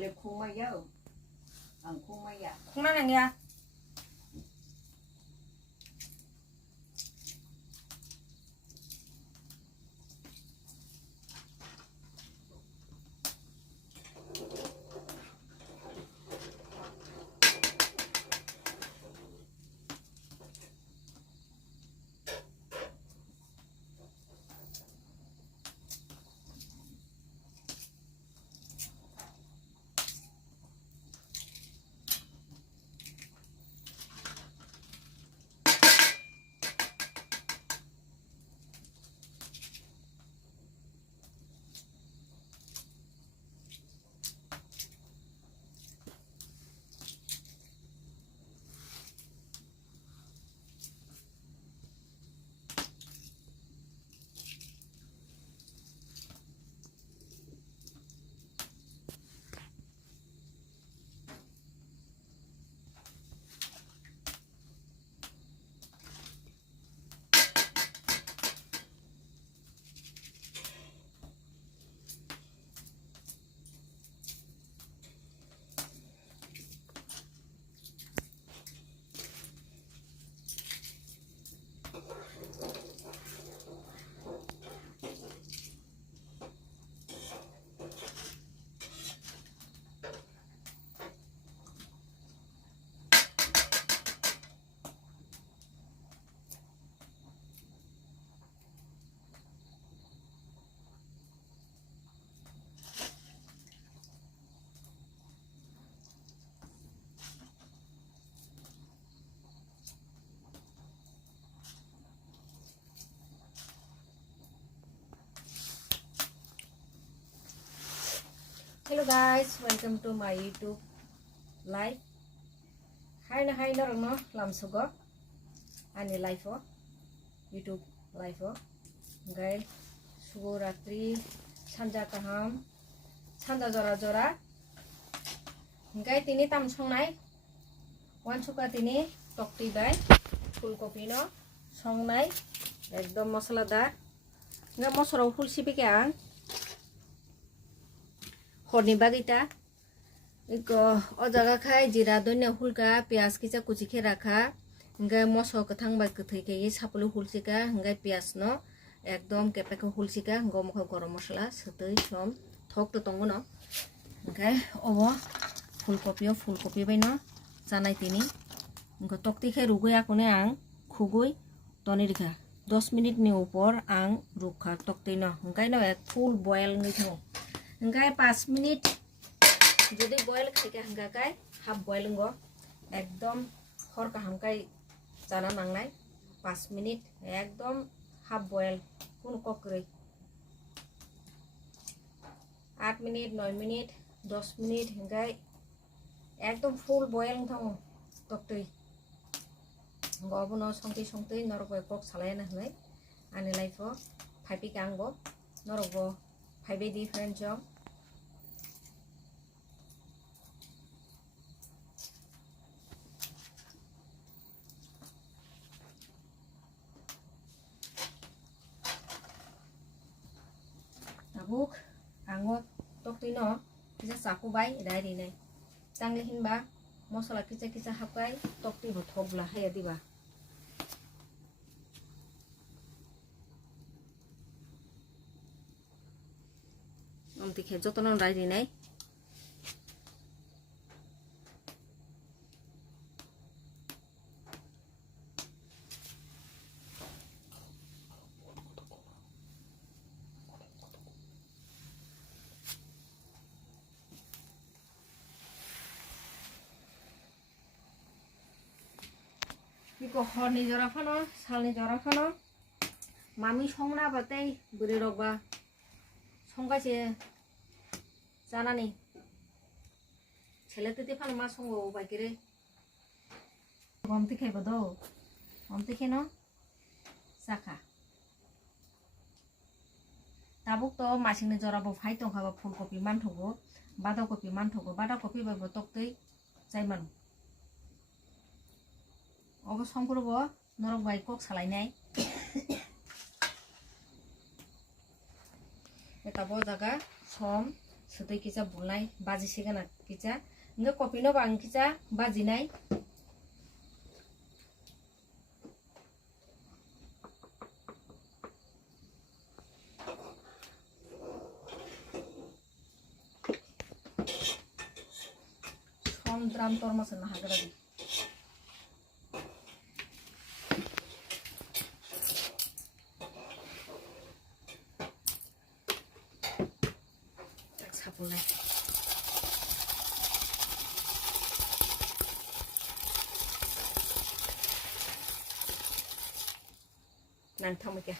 liệp khung mày dâu khung mày à không nói này nghe Hello guys, welcome to my YouTube live. Hai na rong no lam sugo ani live o YouTube live o gai sugo ratri sanja kaham sanja jora jora gai tini tam songnai wan suka tini tokti bai ফুলকপি no songnai ekdom mosladar nga mosoro hulsi bike ang हरनि बागैता eco अजागा खाय जिरा दोन्या हुलका प्याज किचा कुचिखे राखा इंगा मसो कथां bye कथैके ये सापलु हुलसिका इंगा प्याज न एकदम केपेके हुलसिका इंगा मखा गरम मसला सतै सम थक तो तंगो न इंगा ओबो फुलकपि बाय न जानाय तिनि इंगा तक्तिखे रुगै आकोने आं खुगै तनि रिखा 10 मिनिट नि ऊपर आं रुखा तक्ति न इंगा न एक फुल बॉयल ngै थौ इंगा 5 मिनिट যদি বয়েল খাইকা হাঙ্গাকাই হাফ বয়েল গো একদম হরকা হামকাই জানা নাংনাই 5 মিনিট একদম হাফ বয়েল কোন ককরে 8 মিনিট 9 মিনিট 10 মিনিট হাঙ্গাই একদম ফুল বয়েল থাও তক্তই গবনো সংতি নরগো কক সালায়না হই আনি লাইফো ফাইপি কাঙ্গো নরগো ফাইবে different job tabuk angot tokti no kisa saku bai dai di nai tangli hinba mosala kicha hakai tokti bo thobla haya diba omti khe jotono dai di nai 이거 허니 저라 파노 살니 저라 파노 마미 성나 바떼 부리러가 성가시 자나니 ছেলেতে Fanon মা সঙ্গ বাইকেরে গমতি খাইব দো গমতি খেন চাখা তাবুক তো মাসিনে জরাবো ফাইতো খাবা ফুলকপি মানথগো বাঁধাকপি বাইব তক্তই যাইমান অব সংকরব নরক বাই কক সালাইনাই এটা ব জায়গা সম sutai kita bulai baji sigana kita nggak kopi no bang kita baji nai drum tormas na hagradi tak sapulai nang thang kya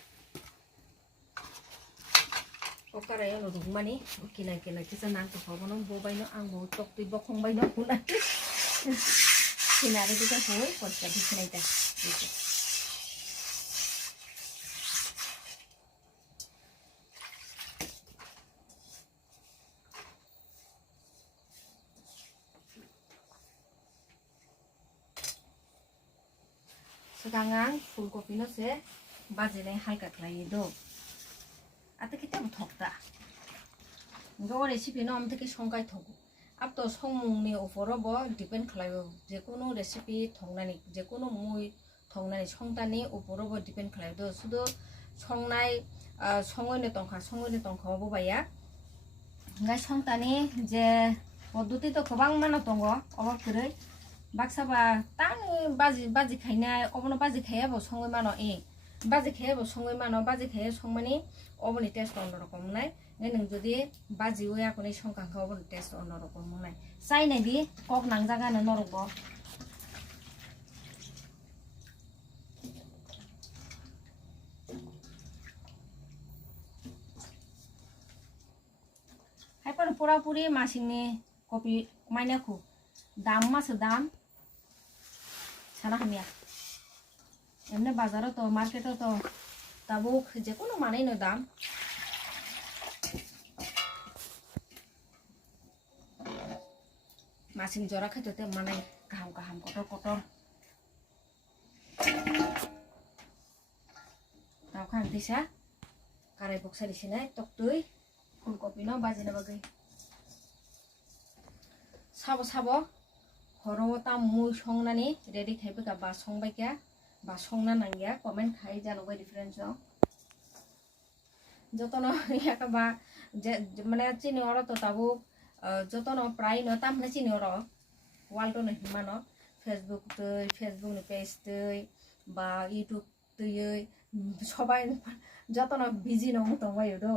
okara yo ru mani kina kisa nang to hobono bobai no ang bo tok tui bokhong bai no kuna kina re kita hoi porta bisnai ta sekarang fullkopi no se bajene halka khlai do ate kita thokta go recipe no amte ki songkai thogu ab to songmungni oporo bo depend khlaibo je kono recipe thongnani je kono mui thongnani songtani oporo bo depend khlaido sudo songnai songoine tongkha bo baya ngai songtani je পদ্ধতি তো গোবাং মানো দङ অবক করে বাক্সাবা তানি বাজি খাইনাय অবनो बाजि खायाबो सङै मानो बाजि खायाबो सङै मानो बाजि खाया संमानि अबनि टेस्ट अन्न रकम नाय नों जदि बाजि ओयाखनि संखांखा अबनि टेस्ट अन्न रकम नाय चाइनाय दि कक नांजागानो नरगो हायपर पुरापुरी मासिंनि कपि माइनाखु दाम मासो दाम साना हामिया एमने बाजाराव तो मार्केटाव तो दाबो जेकुनु मानैनो दाम मासिं जरा खायते मानाय गाहाम कटर दाव खान्थिसा काराय बक्सारिसिनाय तक्तुय फुलकपि न बाजिना बागै साबो हराव ता मुइ संनानि रेडी खायबोगा बा संबायका बा संना नांगिया कमेन्ट खाइ जानोबाय डिफरेंस जतन याका बा माने चिनि अर तो ताबो जतन प्राय न तामने चिनि अर वाल्टो न हिमानो फेसबुक नि पेज तै बा यूट्यूब तै सबाय जतन बिजि न तंबाय दो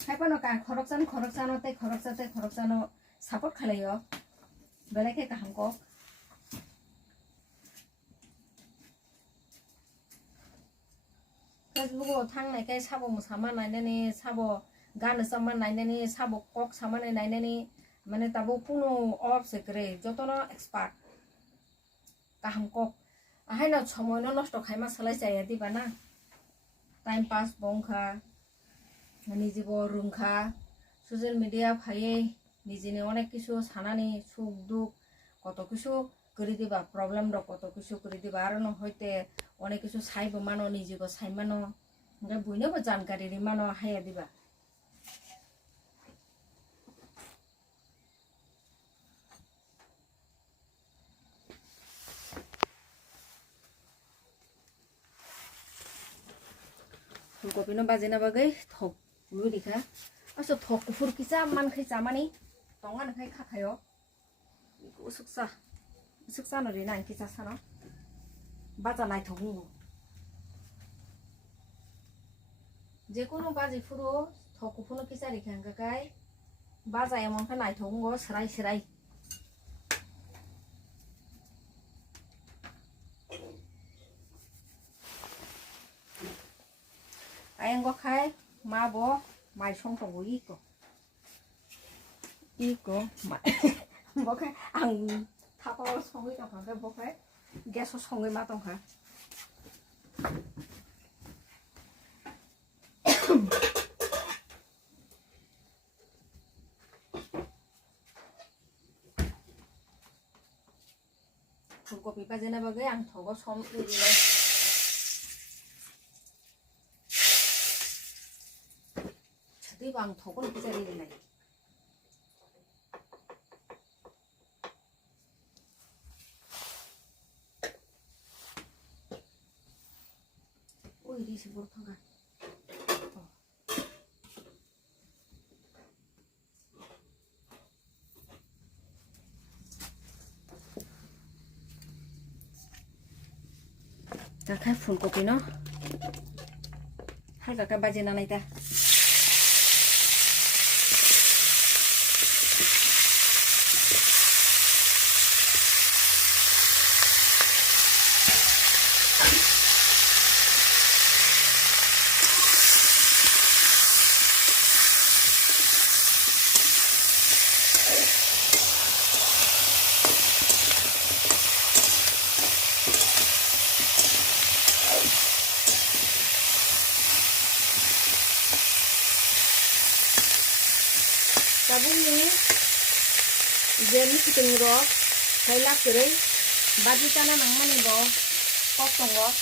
खायपनो का खरकसानो सापोर्ट खालायो बेलेके काहामको फेसबुक थांनायखाय साबो मोसामा नायनानै साबो गानो सामा नायनानै साबो कक सामा नायनानै माने ताबो पुनो ऑफ सेक्रे जतनो एक्सपर्ट काहामको आहायनो समयनो नष्ट खायमा सलाय जाया दिबाना टाइम पास बंखा निजेबो रुंखा सोशल मीडिया फाये निजेने अनेक किछु सानानि सुख दुख कत किछु करि दिबा प्रॉब्लेम र कत किछु करि दिबा आरो न होइते अनेक किछु साइबो मानो निजेबो साइ मानो ओमफ्राय बयनोबो जानकारी रि मानो हाया दिबा फुलकपि न बाजिना बागै थक लुरिखा असो थक फुरकिसा मानखै जामानि तंगा नखै खाखायो उसुकसा नरि ना किसा सानो बाजा नायथगु जेकुनु बाजि फुरो थक फुनो किसा रिखांगाय बाजा एमनखा नायथगु सराय आयंगो खाय माबो माइ संथगु इको बखाय आं थापाव सङै दंखा बखाय गेस सङै मा दंखा फुलकपि बाजिना बागै आं थगो सम उरिलाय 네 방 더군 그 자리네. 오 이리 시부로 타가. 자, 칼 풀고비 너. 할까 바지 나나이다. 자분이 이제 미스등으로 잘락들을 바지잖아 낭만이 거 꺾은 거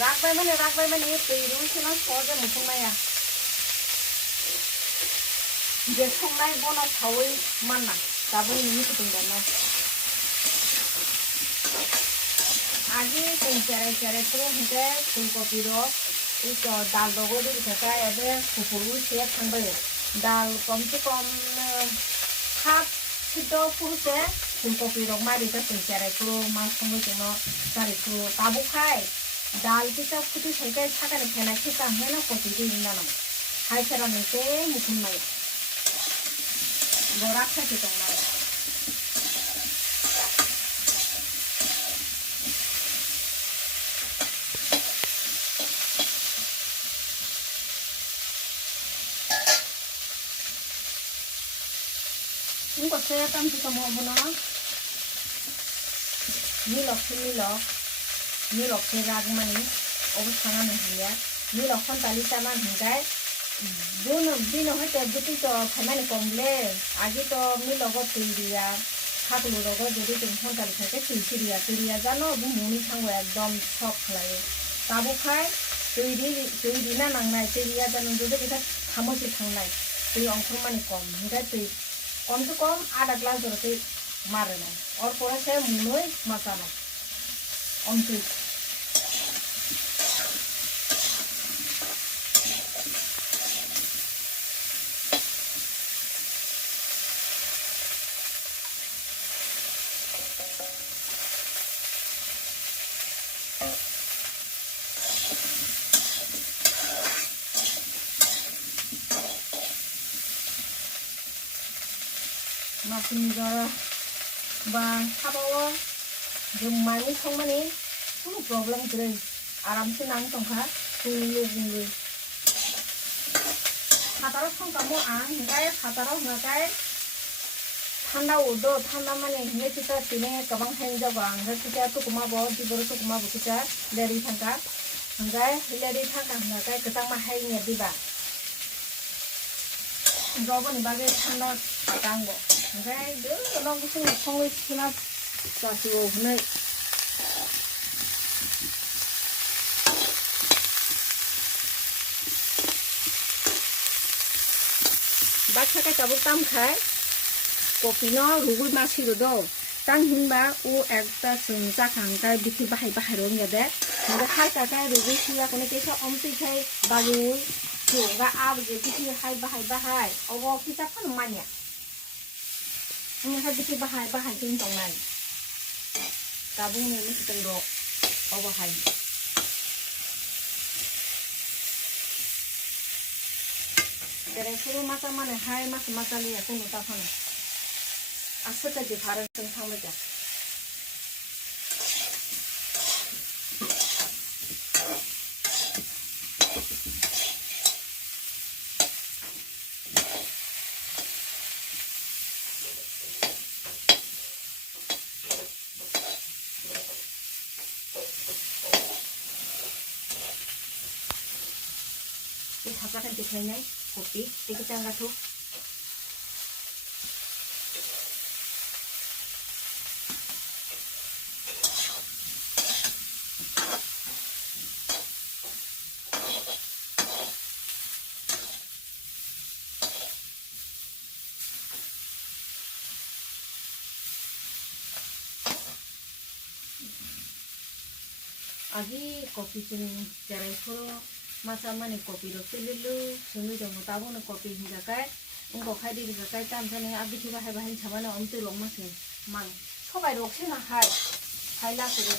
락발만이 빼이루 신어 서제 무슨 말이야 이제 성나이 보나 사오이 만나 자분이 미스등 거나 아기 땡짜래 들어오는데 불고기로 이거 दाल दोगोदी दिखाता है अबे फुफुरु से थंबे दाल कम से कम हाफ किलो फुसे फुलकोबी रंग मारी तो 땡짜래 그로 막 성거지노 자리 그 ताबुखाय दाल किता फुटी सेके साकाने फेना किता हेना कोटिदि इनानो हाइसेराने से मुखुननाय गोराखा के दंना 이거 새야 땀지가 뭐구나 밀럭 새라고만이 어부상하는 하냐 밀럭 헌달리자만 한가이 비는 할때 부티도 가만히 꼼래 아기도 밀럭어 들이야 카글로러고 যদি তুমি 헌달리 থাকে তুইরিয়া জানো মুনি 상고 একদম সব খায় তাবু খায় তুইরি না নাংনাই তুইরিয়া জানো যদি এটা খামসি থাংনাই তুই অংশমানি কম হিংগাই তুই कम से कम आधा ग्लास जरूरत मारे ना और थोड़ा से मुनोई मसाला अंकुर 마신자 바 하바와 좀 많이 성만이 কোনো প্রবলেম করে আরামসে নাং সংখা কুলুগুঙ্গু হাতারা সংকামো আং গায় হাতারা হngakai ঠান্ডা উদো ঠান্ডা মানে হে kita tine kabang hen jago ang kita tu kumabo diboro tu kumabo kita leri thangka hanggai leri thangka hngakai ketang ma hai nge diba roboni bage ঠান্ডা patango hanggai de long kusung khongoi sina sasiwo hunai বাচ্চাকে চাবুক তাম খায় কপিনো রুগুল মাছির দো তাং হিনবা ও একটা জাখাংকায় বিথি বাহাই রং গেদে মানে খাই কাকায় রুগুল সিয়া কোনে কেসা অমতি খাই বাগুই যোগা আব যে বিথি বাহাই অব কিতা ফান মানিয়া ini bithi bahay tin tongnan tabung ni mis tengro অব হাই Keren suruh masa mana hai masa lihat aku nuta sana. Asal kerja barang tentang mereka. Ini apa kan tikainya? Kopi, kita angkat tuh. Agi kopi pun jarai koro masa mani kopi ro telilu sungi dong tabu no kopi hingga kai engko khai di hingga kai tam sane abi thiba hai bahin samane omte long masin mang sobai rokse na hai la sure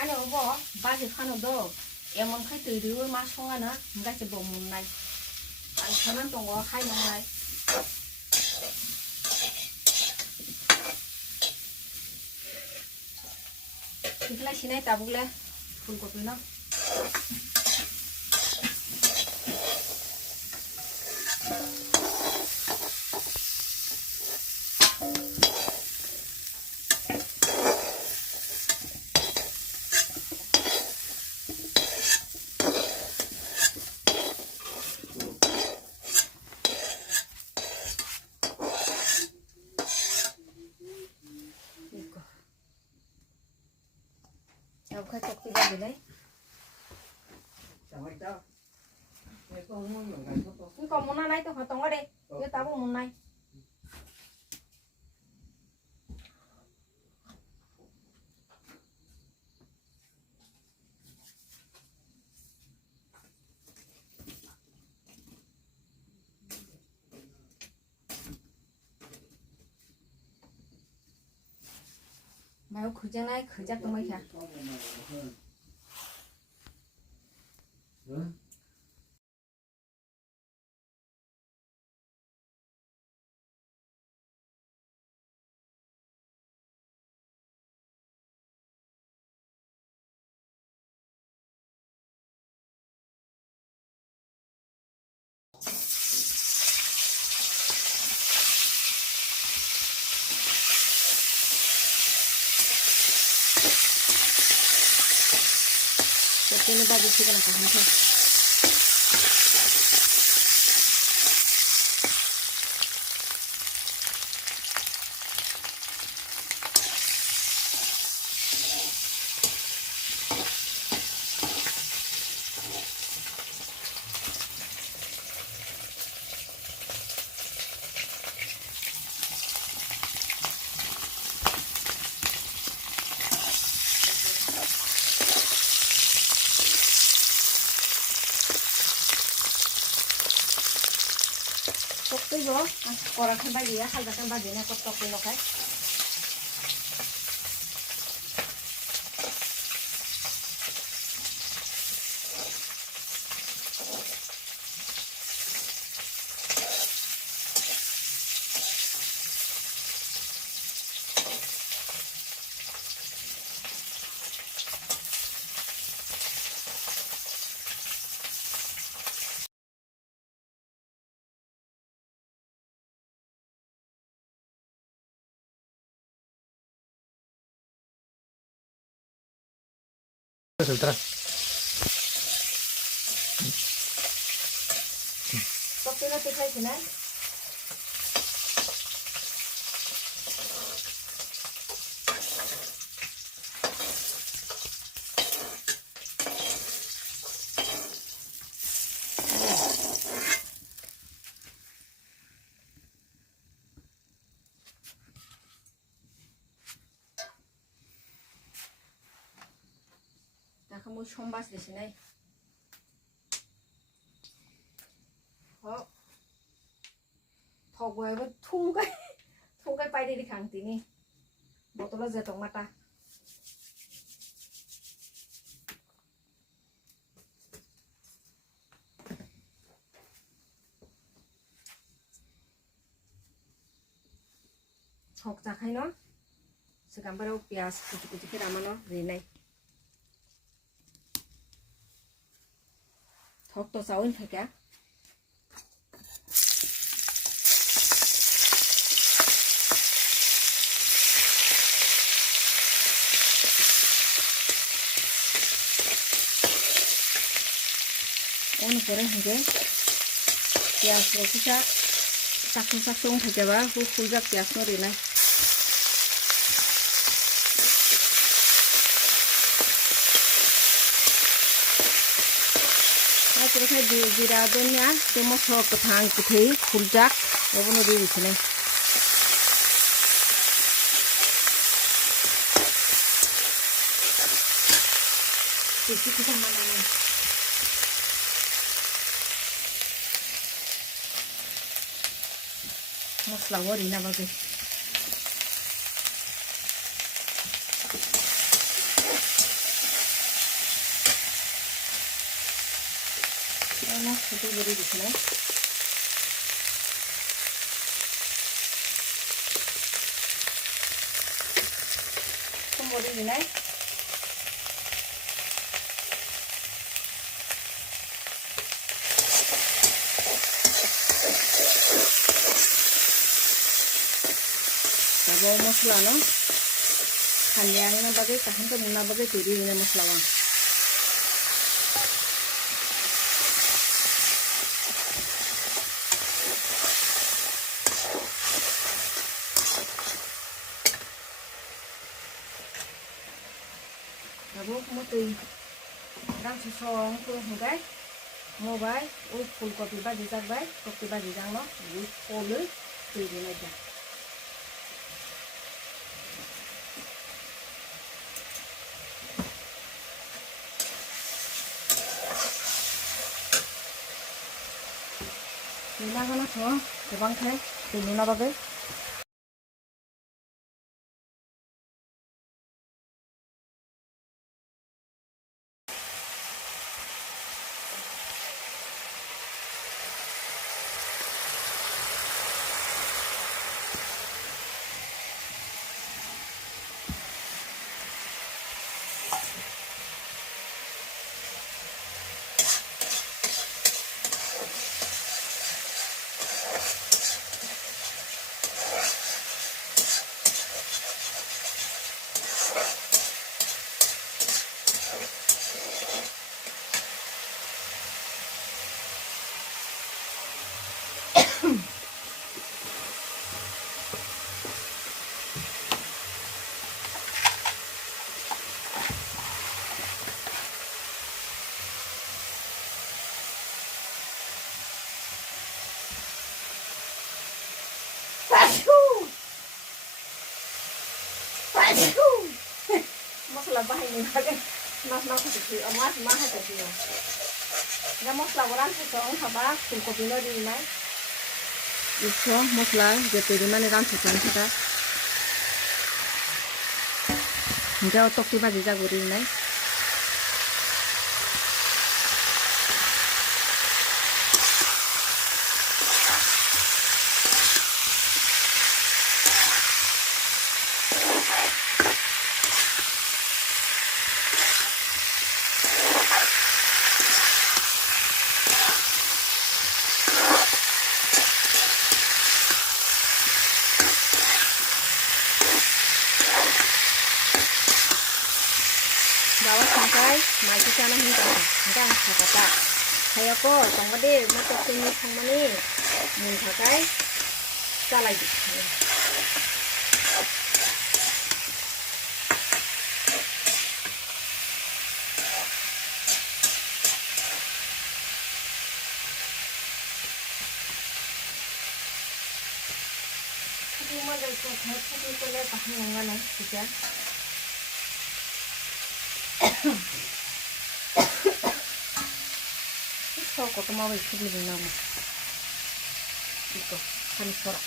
ane obo baje khano do emon khai tui riwe ma songa na hingga se bom nai an sanan tongo khai nong nai Ikla sinai tabule ফুলকপি no khai chọc cái gì đấy cái còn muốn này tôi phải tông ở đây cái tao muốn muốn này mày khử trang này khử chắc tụi mày kìa Ini bagus sih kan aku Tôi vô, còn cái bao gì á, hay là cái bao gì này có tóc nó cái. Filtrar. Tóc nó cái thay thế này. Kamu sombas di sini. Oh, thọc vào với thu cái bay đi kháng tí ni. Botol aja tong mata. Thọc chặt hay nó. Sekarang baru pias kucing-kucing ramah no, ini. Thọc to sáu phải kìa. Ini keren juga. Pias kita saksung phải kìa ba, hujak pias nó này. kaya jira donya te moso ketang kuthei kuljak ebono di sini. Isi kita mana nih? Masla wari na bagai. Nah, itu beri di sini. Kemudian ini. Bawa masla no. Kalian na bagai tahan ke muna bagai tiri ini masla wang. Bawa kamu tiri. Rang susong tu hinggai. Mau bay, ফুলকপি বা জিজাক bay, copy বা জিজাক no, polu tiri aja. Nuna kana semua, terbang kai, nuna bagai. Masla bahay ni bagai. Mas kecil, mas kecil. Ya masla orang susong haba, fulkopi no di nai. Iso masla jatuh di mana ram susong kita. Jauh tok tiba jejak gurih nai. Bawa sampai maju sana hingga kata saya kok tunggu deh mau tok sini sama nih mau pakai salah di ini mau dari sana itu boleh tahan nggak nih juga. Kok mau ikut lebih lama itu kan sorak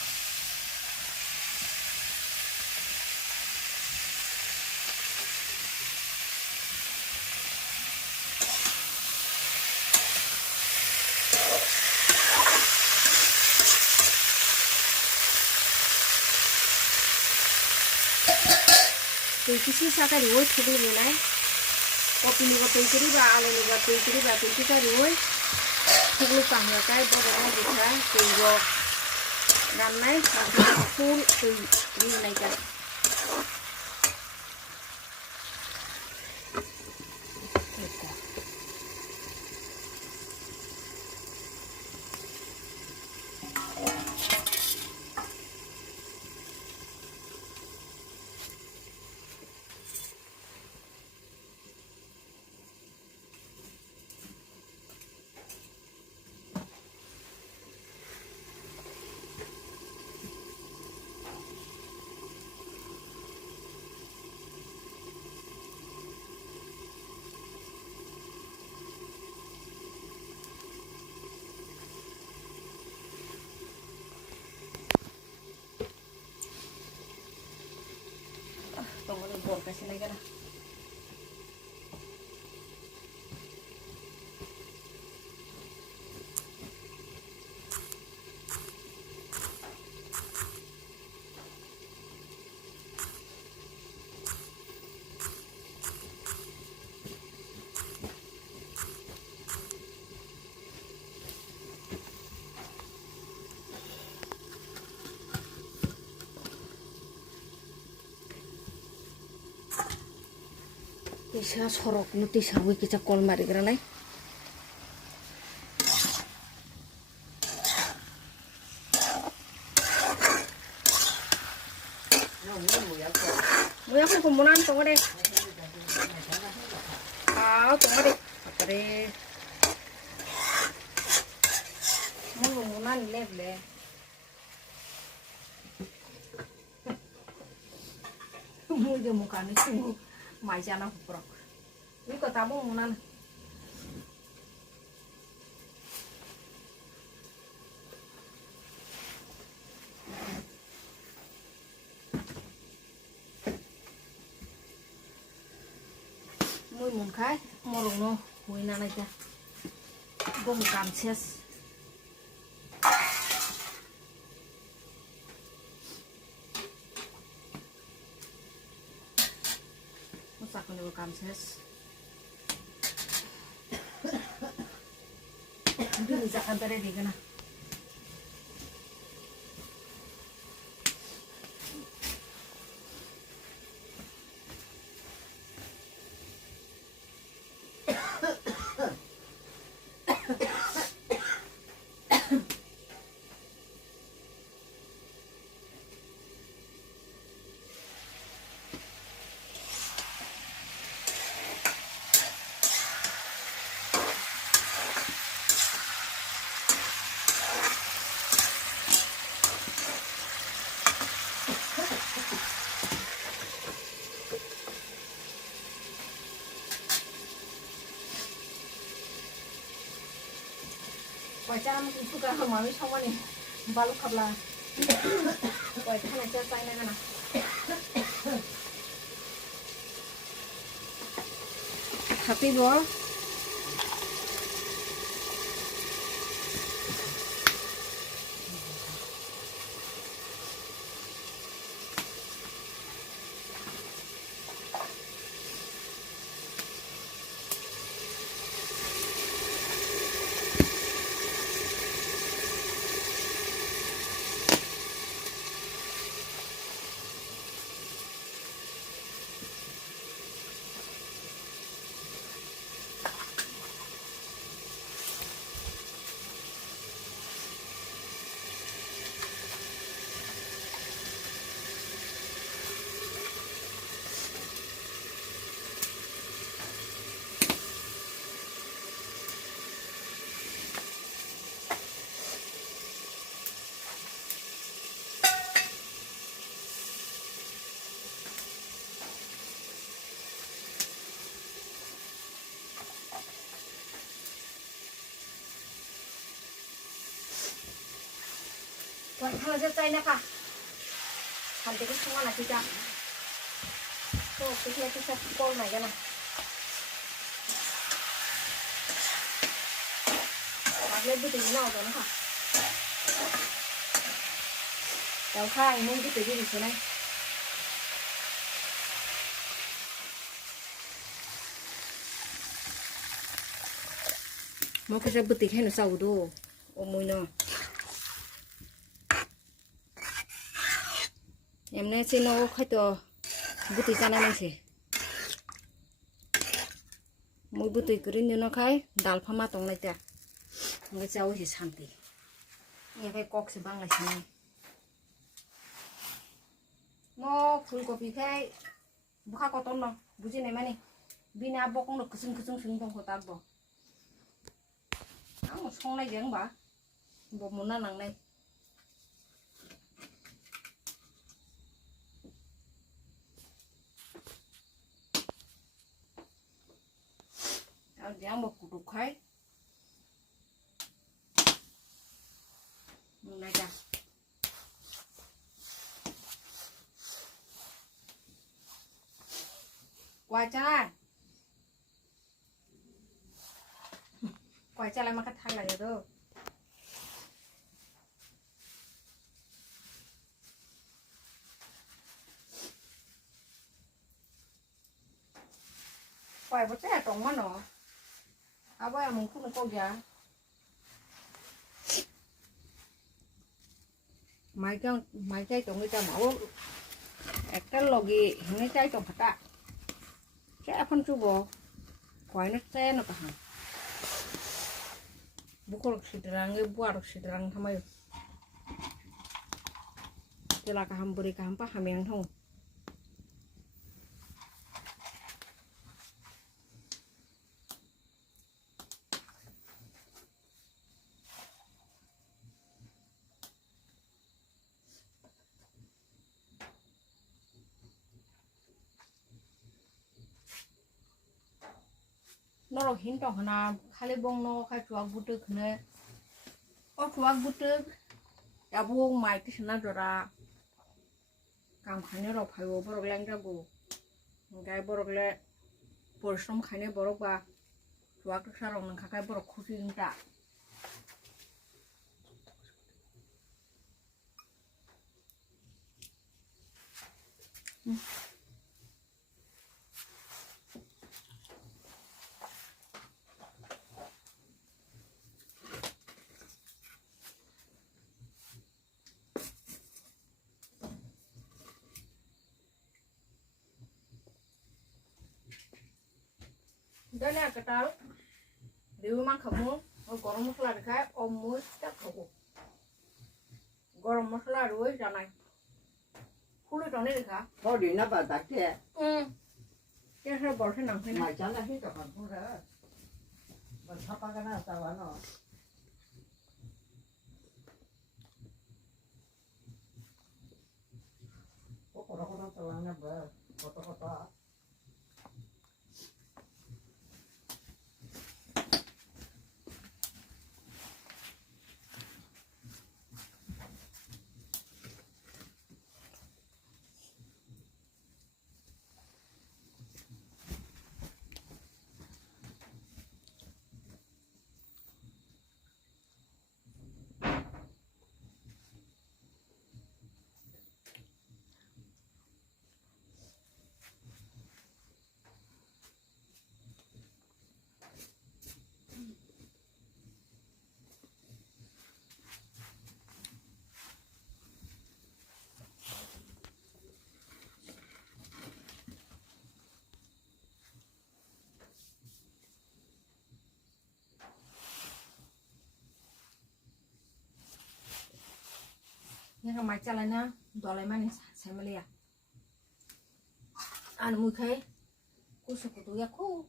tuh kisi sakar ruwet thukul bunai kopi ni kopi kiri ba alu ni kopi kiri ba tuh kita ruwet thukul pahna kai bodona dikha tuh ramai full tuh ini naik kan. morok kasih lagi lah. Isa sorok nuti sawi kita kol mari granai. Muya ko kumunan tong ade. Tong ade. Apare. Mo kumunan leble. Mo je muka ni sungguh maisana huprok. Ini kota mo munan. Mui mun khai morong no huina na ja. Bom kam ses. Masak ni kam ses. Ini zakan tadi di kana. Macam itu kan mami sama nih baluk kabla. Wah itu kan aja saya nih kan. Happy boy. Kalau saya tanya kak, nanti ke semua nanti cak. Tuh, kita bisa pukul naik kan? Lagi itu tinggal apa kak? Jauh kak, ini itu jadi di sini. Mau kita butik hendak sawu do, omuino. Em nay xin nó khách to bút tì sana này xí mỗi bút tì cứ như nó khai dal pha ma tông này ta người cháu thì santi nghe cái cọc sẽ băng lại xí này mo ফুলকপি khai buka koton no buji này mà nè bina bọc nó kusung bong kotak bo ang song này giang ba bo muna nang này Jangan mau kuduk hai, naga. quay cha lại mà cắt thang lại rồi quay bớt trẻ trống mà nó à bây giờ mình không có giá máy chay trống cái cha máu cái logi cái chay trống thật ạ trẻ phân chú bò quay nó xe nó cả hàng bukan sidrangnya buat sidrang sama yuk jelas kaham beri kaham paham yang thong nó hin to hana khale bong no kha chuak butu khne o chuak butu ya bong mai ti sna dora kam khane ro phaibo borok lang jabu ngai borok le porshom khane borok ba chuak sa rong nang khakai borok khusi ta đây là cái táo điều mang khẩu gồm masala được cái muối chắc khẩu gồm masala rồi ra này khui trong này được hả Thôi đi nó vào tách kìa. cái sao bỏ thế nào thế này Mà chán là hết cả phần không ra. Mình thắp cái nào sao vậy nó. Có đâu có sao anh bơ, có. nhưng mà chả lại na đó lại mà này xem mà liền ăn mùi khé cô sụp tụi ya cô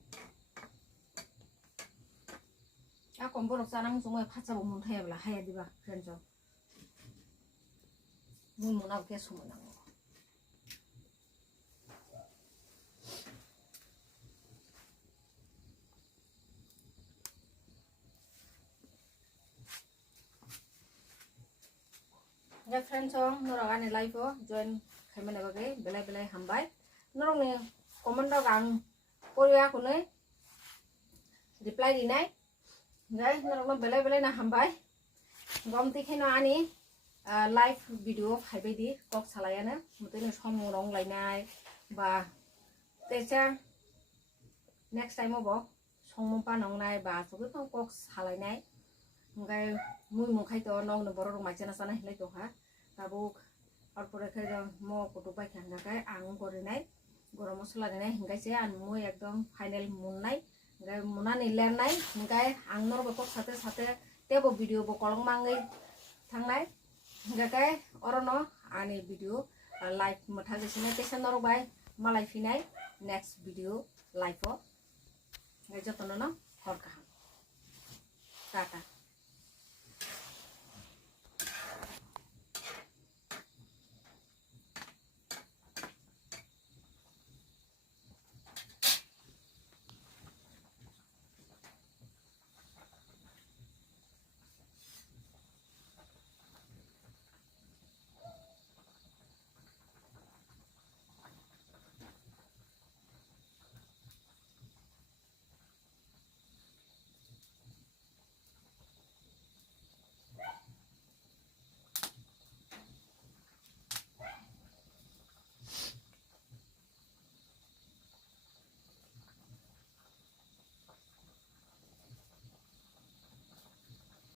còn bữa sau năng chúng mày phát ra một món thèm là hay đi bà khen cho mùi món nào kia sụp mà nặng ya friend song nó anh live có join khai mình cái belai hambai nó này comment đó rằng Korea của này reply đi này đấy nó belai na hambai gom tí khi nó anh live video khai bây đi có xả lại nữa một tí nữa xong nóng lại này và để xem next time bỏ xong một pa nóng này và số cái không có xả lại này cái mui mung khai to nong nó bỏ rồi mai chân nó này lấy chỗ hả tabuk और पूरे के जो मो कुटुबा खाना का आंग करे नाय गरम मसला ने हिंगाय से आन मो एकदम फाइनल मुननाय गाय मुना निलेर नाय हिंगाय आंग नर बको साथे साथे टेबो वीडियो बो कलंग मांगै थांनाय हिंगाय अरनो आनि वीडियो लाइव मथा जसिना टेसन नर बाय मालाय फिनाय नेक्स्ट वीडियो लाइव गाय जतन न हर का टाटा